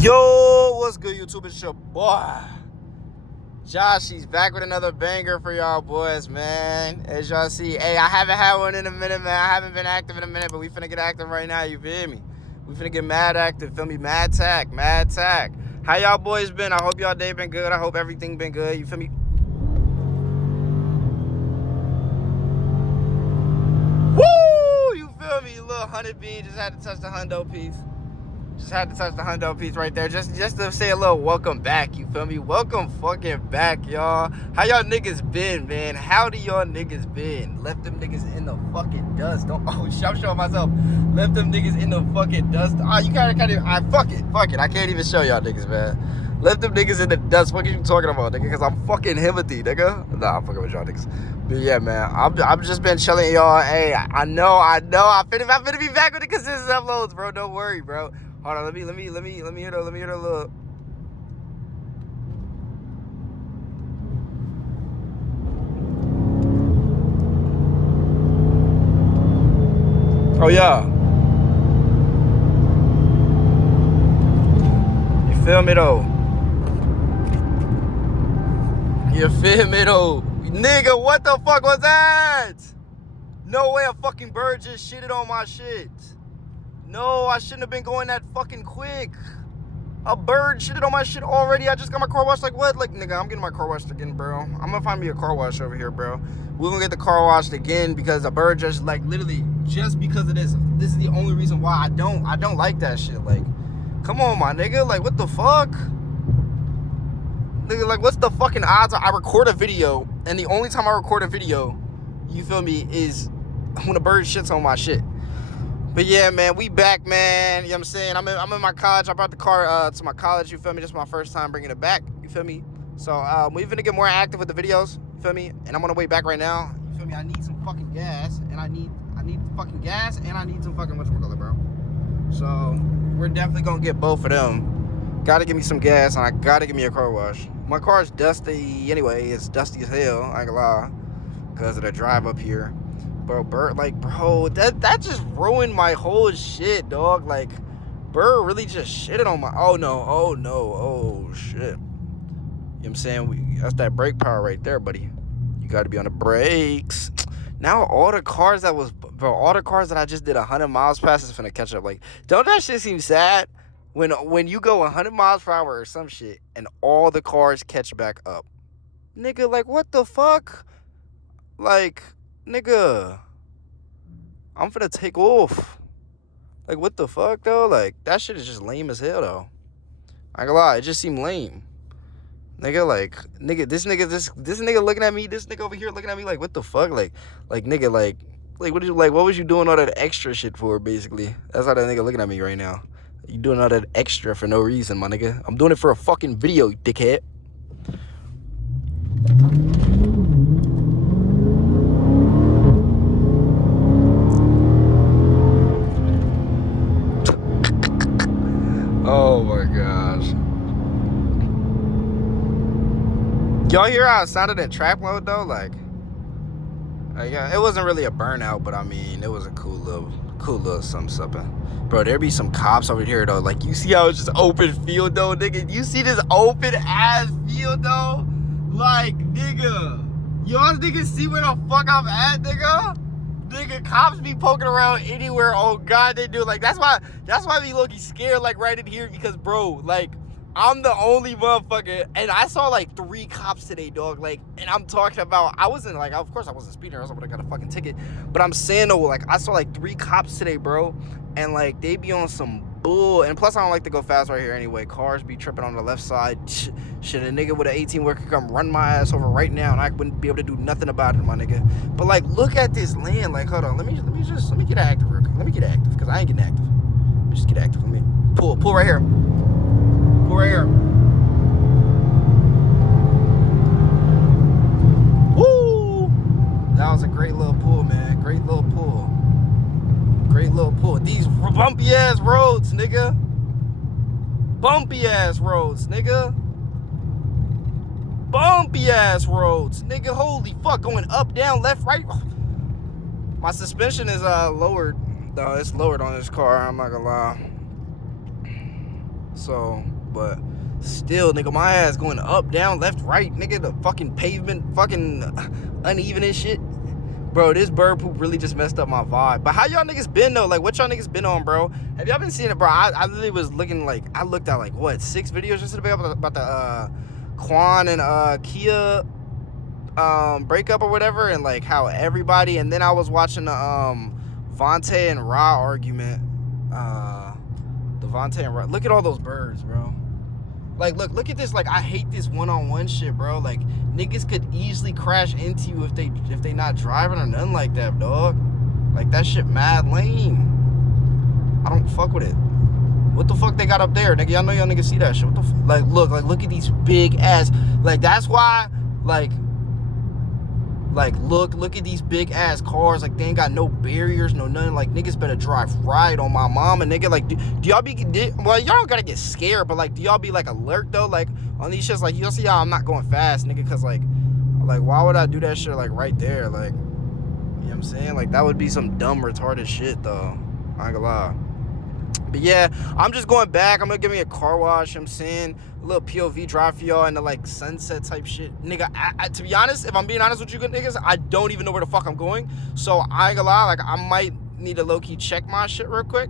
Yo, what's good, YouTube? It's your boy, Josh. He's back with another banger for y'all boys, man. As y'all see, hey, I haven't had one in a minute, man. I haven't been active in a minute, but we finna get active right now, you feel me? We finna get mad active, feel me? Mad tack. How y'all boys been? I hope y'all day been good. I hope everything been good, you feel me? Woo! You feel me? Little 100 bean, just had to touch the hundo piece. Just had to touch the hundo piece right there. Just to say a little welcome back, you feel me? Welcome fucking back, y'all. How y'all niggas been, man? How do y'all niggas been? Left them niggas in the fucking dust. I'm showing myself. Left them niggas in the fucking dust. Oh, you can't even, fuck it. I can't even show y'all niggas, man. Left them niggas in the dust. What are you talking about, nigga? Because I'm fucking Himothy, nigga. Nah, I'm fucking with y'all niggas. But yeah, man, I've just been chilling, y'all. Hey, I know. I'm finna be back with the consistent uploads, bro. Don't worry, bro. Hold on, let me hear the little. Oh yeah. You feel me though? Nigga, what the fuck was that? No way a fucking bird just shitted on my shit. No, I shouldn't have been going that fucking quick. A bird shitted on my shit already. I just got my car washed. Like, what? Like, nigga, I'm getting my car washed again, bro. I'm gonna find me a car wash over here, bro. We're gonna get the car washed again because a bird just, like, literally, just because of this. This is the only reason why I don't like that shit. Like, come on, my nigga. Like, what the fuck? Nigga, like, what's the fucking odds I record a video, and the only time I record a video, you feel me, is when a bird shits on my shit. But yeah, man, we back, man. You know what I'm saying? I'm in my college. I brought the car to my college, you feel me? This is my first time bringing it back, you feel me? So we're gonna get more active with the videos, you feel me? And I'm on the way back right now, you feel me? I need some fucking gas, and I need fucking gas, and I need some fucking whatchamacallit, bro. So we're definitely gonna get both of them. Gotta give me some gas, and I gotta give me a car wash. My car's dusty anyway. It's dusty as hell, I ain't gonna lie, because of the drive up here. Bro, that just ruined my whole shit, dog. Like, Bird really just shitted on my, oh shit. You know what I'm saying? That's that brake power right there, buddy. You gotta be on the brakes. Now all the cars that I just did 100 miles past is finna catch up. Like, don't that shit seem sad? When you go 100 miles per hour or some shit and all the cars catch back up. Nigga, like, what the fuck? Like, nigga, I'm finna take off. Like, what the fuck, though? Like, that shit is just lame as hell, though. I ain't gonna lie, it just seemed lame. Nigga, like, this nigga looking at me, this nigga over here looking at me like, what the fuck? Like, nigga, like, what was you doing all that extra shit for, basically? That's how that nigga looking at me right now. You doing all that extra for no reason, my nigga. I'm doing it for a fucking video, you dickhead. Oh my gosh. Y'all hear how it sounded in trap mode though? Like, yeah, it wasn't really a burnout, but I mean, it was a cool little something. Bro, there be some cops over here though. Like, you see how it's just open field though, nigga? You see this open ass field though? Like, nigga, y'all niggas see where the fuck I'm at, nigga? Nigga, cops be poking around anywhere. Oh God, they do. Like, that's why we low-key scared, like, right in here, because, bro, like, I'm the only motherfucker, and I saw like 3 cops today, dog. Like, and I'm talking about, I wasn't like, of course I wasn't speeding, or else I would have got a fucking ticket. But I'm saying though, like, I saw like 3 cops today, bro, and like they be on some bull. And plus, I don't like to go fast right here anyway. Cars be tripping on the left side. Shit, a nigga with an 18 wheeler could come run my ass over right now, and I wouldn't be able to do nothing about it, my nigga. But like, look at this land. Like, hold on, let me get active real quick. Let me get active, because I ain't getting active. Let me just get active. Let me pull right here. Pull right here. Woo! That was a great little pull, man. Great little pull. These bumpy ass roads, nigga. Bumpy ass roads, nigga. Holy fuck, going up, down, left, right. My suspension is lowered. No, it's lowered on this car, I'm not gonna lie. So, but still, nigga, my ass going up, down, left, right, nigga, the fucking pavement, fucking uneven and shit. Bro, this bird poop really just messed up my vibe. But how y'all niggas been, though? Like, what y'all niggas been on, bro? Have y'all been seeing it, bro? I literally was looking, like, I looked at, like, what, 6 videos yesterday about the Quan and Kia breakup or whatever, and, like, how everybody, and then I was watching the Vontae and Ra argument. The Vontae and Ra. Look at all those birds, bro. Like, look at this. Like, I hate this one-on-one shit, bro. Like, niggas could easily crash into you if they not driving or nothing like that, dog. Like, that shit mad lame. I don't fuck with it. What the fuck they got up there, nigga? Y'all know y'all niggas see that shit. What the fuck? Like, look at these big ass. Like, that's why, like, look at these big ass cars. Like, they ain't got no barriers, no nothing. Like, niggas better drive right on my mama, nigga. Like, do y'all be, well, y'all don't gotta get scared, but, like, do y'all be, like, alert, though? Like, on these shits, like, you'll see how I'm not going fast, nigga, because, like, why would I do that shit, like, right there? Like, you know what I'm saying? Like, that would be some dumb, retarded shit, though. I ain't gonna lie. But yeah, I'm just going back. I'm gonna give me a car wash. You know what I'm saying, a little POV drive for y'all into like sunset type shit, nigga. I, to be honest, if I'm being honest with you good niggas, I don't even know where the fuck I'm going. So I ain't gonna lie, like I might need to low key check my shit real quick.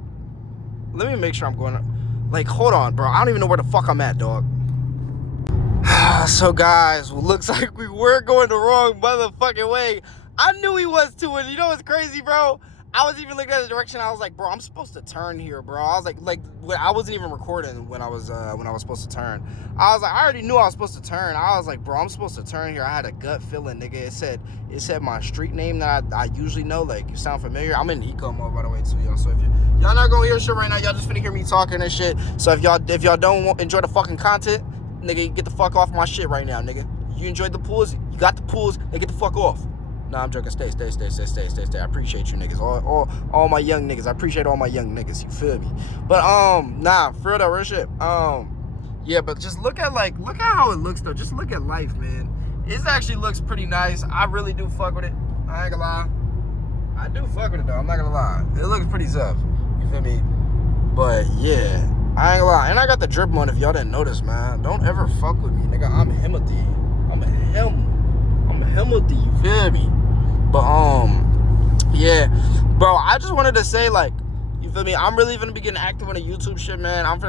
Let me make sure I'm going. Like, hold on, bro. I don't even know where the fuck I'm at, dog. So guys, well, looks like we were going the wrong motherfucking way. I knew he was too, and you know what's crazy, bro? I was even looking at the direction. I was like, bro, I'm supposed to turn here, bro. I was like I wasn't even recording when I was supposed to turn. I was like, I already knew I was supposed to turn. I was like, bro, I'm supposed to turn here. I had a gut feeling, nigga. It said my street name that I usually know. Like, you sound familiar. I'm in eco mode, by the way, too, y'all. So if y'all not gonna hear shit right now, y'all just finna hear me talking and shit. So if y'all don't enjoy the fucking content, nigga, get the fuck off my shit right now, nigga. You enjoyed the pools, you got the pools, then get the fuck off. Nah, I'm joking. Stay. I appreciate you niggas. All my young niggas. I appreciate all my young niggas. You feel me? But nah, for real though, real shit. Yeah, but just look at how it looks though. Just look at life, man. It actually looks pretty nice. I really do fuck with it. I ain't gonna lie. I do fuck with it though. I'm not gonna lie. It looks pretty tough. You feel me? But yeah, I ain't gonna lie. And I got the drip on if y'all didn't notice, man. Don't ever fuck with me, nigga. I'm Himothy. I'm Himothy. You feel me? But yeah, bro, I just wanted to say, like, you feel me, I'm really gonna be getting active on the YouTube shit, man. I'm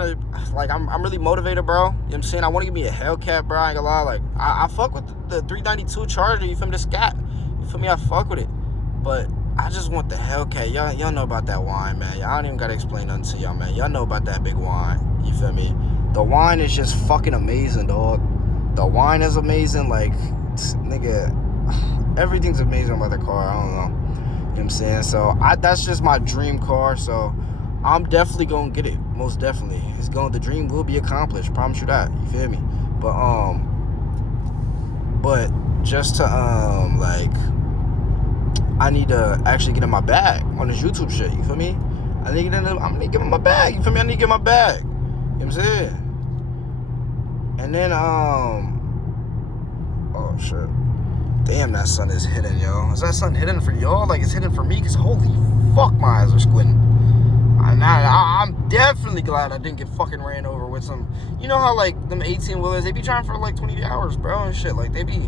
really motivated, bro. You know what I'm saying? I want to give me a Hellcat, bro. I ain't gonna lie. Like, I fuck with the 392 Charger, you feel me, the Scat, you feel me, I fuck with it, but I just want the Hellcat. Y'all know about that wine, man. I don't even gotta explain nothing to y'all, man. Y'all know about that big wine, you feel me? The wine is just fucking amazing, dog. The wine is amazing, like, nigga, everything's amazing about the car. I don't know. You know what I'm saying? So that's just my dream car. So I'm definitely gonna get it. Most definitely. The dream will be accomplished. Promise you that. You feel me? But just to like, I need to actually get in my bag on this YouTube shit. You feel me? I'm gonna get in my bag. You feel me? I need to get my bag. You know what I'm saying? And then oh shit. Damn, that sun is hidden, yo. Is that sun hidden for y'all? Like, it's hidden for me? Because holy fuck, my eyes are squinting. I'm definitely glad I didn't get fucking ran over with some... You know how, like, them 18-wheelers, they be driving for, like, 20 hours, bro, and shit. Like, they be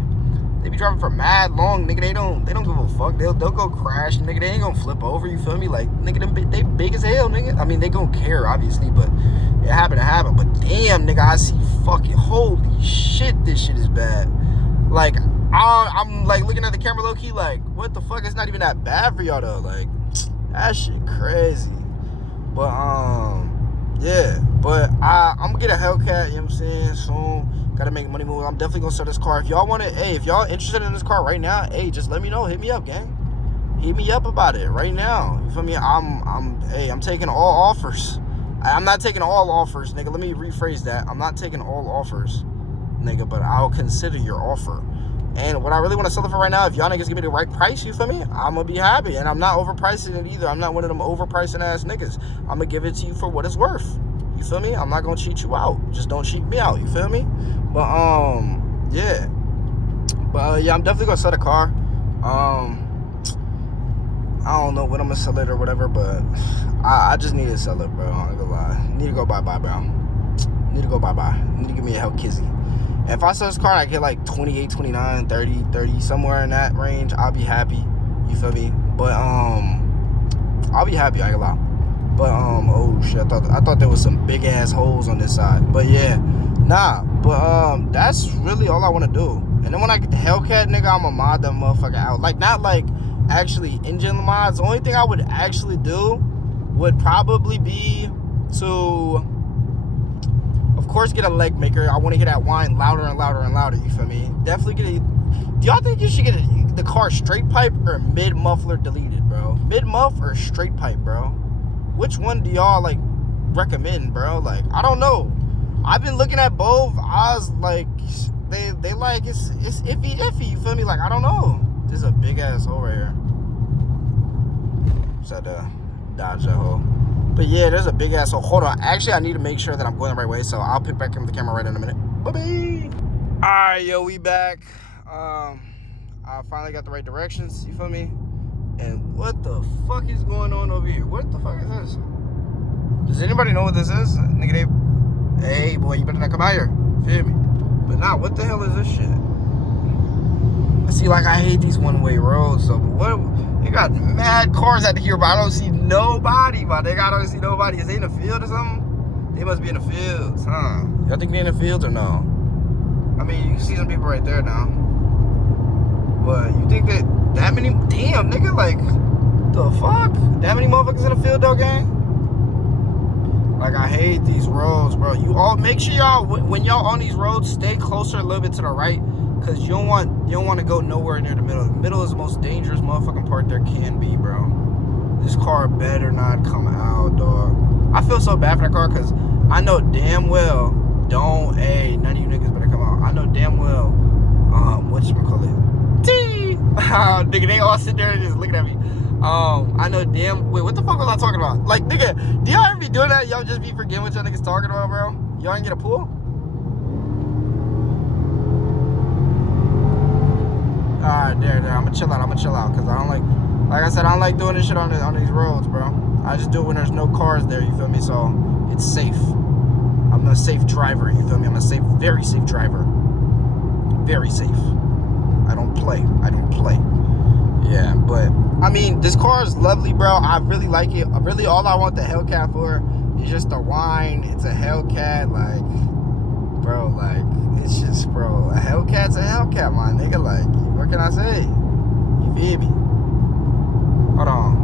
driving for mad long, nigga. They don't give a fuck. They'll go crash, nigga. They ain't gonna flip over, you feel me? Like, nigga, they big as hell, nigga. I mean, they gonna care, obviously, but it happened to happen. But damn, nigga, I see fucking... Holy shit, this shit is bad. Like... I'm like looking at the camera low key like, what the fuck? It's not even that bad for y'all though. Like, that shit crazy. But yeah. But I'm gonna get a Hellcat, you know what I'm saying, soon. Gotta make money move. I'm definitely gonna sell this car. If y'all want it, hey, if y'all interested in this car right now, hey, just let me know. Hit me up, gang. Hit me up about it right now. You feel me? I'm taking all offers. I'm not taking all offers, nigga. Let me rephrase that. I'm not taking all offers, nigga, but I'll consider your offer. And what I really want to sell it for right now, if y'all niggas give me the right price, you feel me? I'm going to be happy. And I'm not overpricing it either. I'm not one of them overpricing ass niggas. I'm going to give it to you for what it's worth. You feel me? I'm not going to cheat you out. Just don't cheat me out. You feel me? But, yeah. But, yeah, I'm definitely going to sell the car. I don't know when I'm going to sell it or whatever, but I just need to sell it, bro. I ain't gonna lie. I need to go bye-bye, bro. go bye-bye. You need to give me a Hell Kizzy. And if I sell this car, I get like 28, 29, 30, 30, somewhere in that range, I'll be happy. You feel me? But I'll be happy, I ain't gonna lie. But oh shit, I thought there was some big ass holes on this side. But yeah, nah. But that's really all I want to do. And then when I get the Hellcat, nigga, I'ma mod that motherfucker out. Like, not like actually engine mods. The only thing I would actually do would probably be to, of course, get a leg maker. I want to hear that whine louder and louder and louder. You feel me? Definitely get it. Do y'all think you should get the car straight pipe or mid muffler deleted, bro? Mid muff or straight pipe, bro? Which one do y'all like recommend, bro? Like, I don't know. I've been looking at both. I was like, they like it's iffy. You feel me? Like, I don't know. This is a big ass hole right here. Just had to dodge that hole. But yeah, there's a big ass hole. Hold on. Actually, I need to make sure that I'm going the right way. So I'll pick back up the camera right in a minute. Bye-bye. All right, yo, we back. I finally got the right directions. You feel me? And what the fuck is going on over here? What the fuck is this? Does anybody know what this is? Nigga, hey, boy, you better not come out here. Feel me? But nah, what the hell is this shit? I see, like, I hate these one-way roads. So, but what? They got mad cars out here, but I don't see nobody, my nigga. I don't see nobody. Is they in the field or something? They must be in the fields, huh? Y'all think they in the fields or no? I mean, you can see some people right there now. But you think that many? Damn, nigga, like, the fuck? That many motherfuckers in the field, though, gang? Like, I hate these roads, bro. You all make sure y'all, when y'all on these roads, stay closer a little bit to the right, cause you don't want to go nowhere near the middle. The middle is the most dangerous motherfucking part there can be, bro. This car better not come out, dog. I feel so bad for that car, cause I know damn well none of you niggas better come out. I know damn well, whatchamacallit? T. Nigga, they all sit there and just looking at me. I know damn. Wait, what the fuck was I talking about? Like, nigga, do y'all ever be doing that? Y'all just be forgetting what y'all niggas talking about, bro? Y'all ain't get a pool? Alright, there. I'ma chill out, cause I don't like I said, I don't like doing this shit on these roads, bro. I just do it when there's no cars there, you feel me? So it's safe. I'm a safe driver, you feel me? I'm a very safe driver. Very safe. I don't play. Yeah, but I mean, this car is lovely, bro. I really like it. Really, all I want the Hellcat for is just the whine. It's a Hellcat, like, bro, like, it's just, bro, a Hellcat's a Hellcat, my nigga. Like, what can I say? You feel me? Hold on.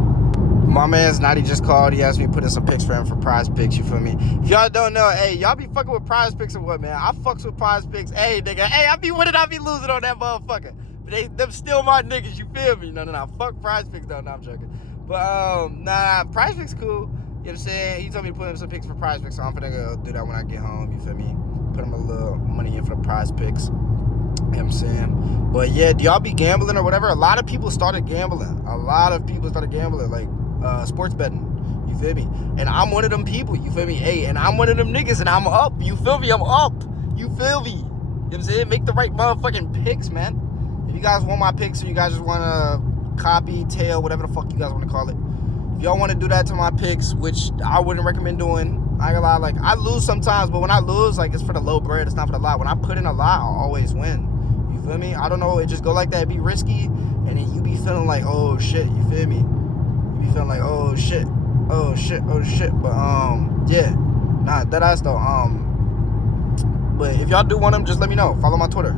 My man's Naughty just called. He asked me to put in some pics for him for prize pics, you feel me? If y'all don't know, hey, y'all be fucking with prize pics or what, man? I fucks with prize pics. Hey, nigga, hey, I be winning, I be losing on that motherfucker. But them still my niggas, you feel me? No, fuck prize pics, though. No, I'm joking. But, nah, prize pics cool. You know what I'm saying? He told me to put in some pics for prize pics, so I'm finna go do that when I get home, you feel me? Put him a little money in for the prize pics. You know what I'm saying? But yeah, do y'all be gambling or whatever? A lot of people started gambling. Like, sports betting. You feel me? And I'm one of them people, you feel me? Hey, and I'm one of them niggas, and I'm up. You feel me? I'm up. You feel me? You know what I'm saying? Make the right motherfucking picks, man. If you guys want my picks, or you guys just want to copy, tail, whatever the fuck you guys want to call it. If y'all want to do that to my picks, which I wouldn't recommend doing, I ain't gonna lie, like, I lose sometimes, but when I lose, like, it's for the low bread, it's not for the lot. When I put in a lot, I'll always win. You feel me? I don't know, it just go like that, it be risky, and then you be feeling like, oh shit, you feel me? You be feeling like, oh shit. But yeah, nah, that ass though. But if y'all do want them, just let me know. Follow my Twitter,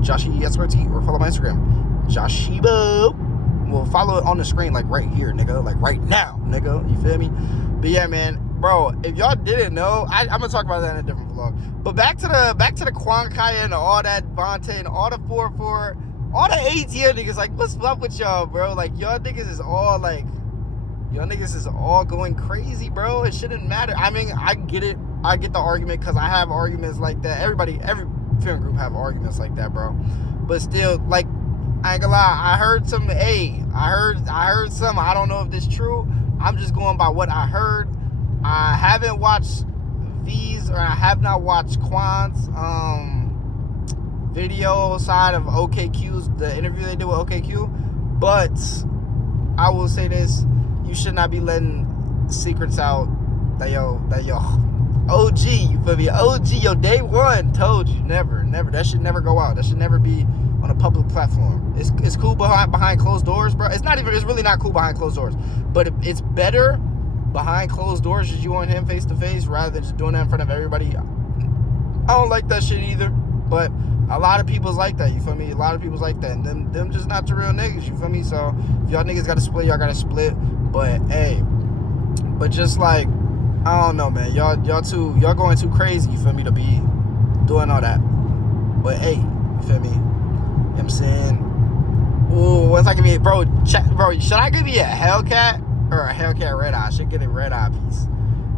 JoshieyBo, or follow my Instagram, JoshieyBo. Well, follow it on the screen, like right here, nigga, like right now, nigga. You feel me? But yeah, man, bro, if y'all didn't know, I'm gonna talk about that in a different vlog. But back to the Quankaya and all that Vontae and all the 4-4, all the ATL niggas. Like, what's up with y'all, bro? Like, y'all niggas is all like, y'all niggas is all going crazy, bro. It shouldn't matter. I mean, I get it. I get the argument, because I have arguments like that. Every film group have arguments like that, bro. But still, like, I ain't gonna lie, I heard some, I heard some, I don't know if this is true. I'm just going by what I heard. I haven't watched V's, or I have not watched Quan's video side of OKQ's, the interview they did with OKQ. But I will say this, you should not be letting secrets out that yo OG, you feel me? OG, yo, day one, told you, never. That should never go out. That should never be on a public platform. It's cool behind closed doors, bro. It's really not cool behind closed doors. But it's better behind closed doors as you on him face to face rather than just doing that in front of everybody. I don't like that shit either. But a lot of people's like that, you feel me? A lot of people's like that. And them just not the real niggas, you feel me? So if y'all niggas gotta split, y'all gotta split. But hey, but just like, I don't know, man. Y'all going too crazy, you feel me, to be doing all that. But hey, you feel me? You know what I'm saying? Ooh, what's I give me, bro, should I give you a Hellcat or a Hellcat Red Eye? I should get a Red Eye piece.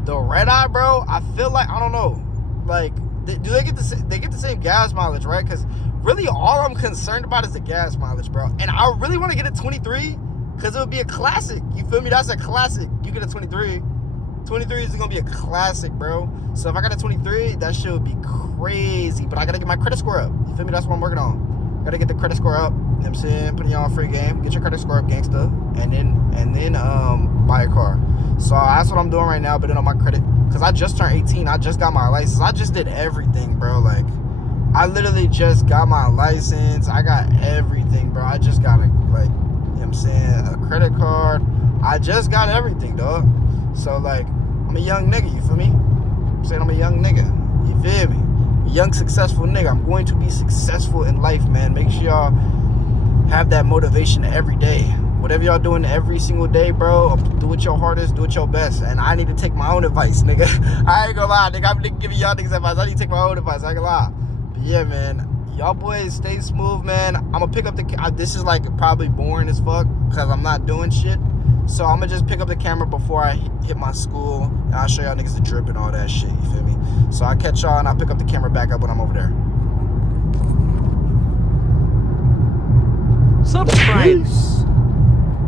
The Red Eye, bro, I feel like, I don't know, like, do they get the same gas mileage, right? Because really all I'm concerned about is the gas mileage, bro. And I really want to get a 23 because it would be a classic. You feel me? That's a classic. You get a 23. 23 is going to be a classic, bro. So if I got a 23, that shit would be crazy. But I got to get my credit score up. You feel me? That's what I'm working on. Got to get the credit score up. You know what I'm saying? Putting y'all on free game. Get your credit score up, gangsta. And then buy a car. So that's what I'm doing right now, bidding on my credit. Because I just turned 18. I just got my license. I just did everything, bro. Like, I literally just got my license. I got everything, bro. I just got, like, you know what I'm saying, a credit card. I just got everything, dog. So, like, I'm a young nigga, you feel me? I'm saying I'm a young nigga. You feel me? A young, successful nigga. I'm going to be successful in life, man. Make sure y'all have that motivation every day. Whatever y'all doing every single day, bro, do it your hardest, do it your best. And I need to take my own advice, nigga. I ain't gonna lie, nigga. I'm giving y'all niggas advice. I need to take my own advice. I ain't gonna lie. But yeah, man. Y'all boys stay smooth, man. I'm gonna pick up this is like probably boring as fuck because I'm not doing shit. So I'm gonna just pick up the camera before I hit my school, and I'll show y'all niggas the drip and all that shit, you feel me? So I'll catch y'all, and I'll pick up the camera back up when I'm over there. Subscribe. Peace.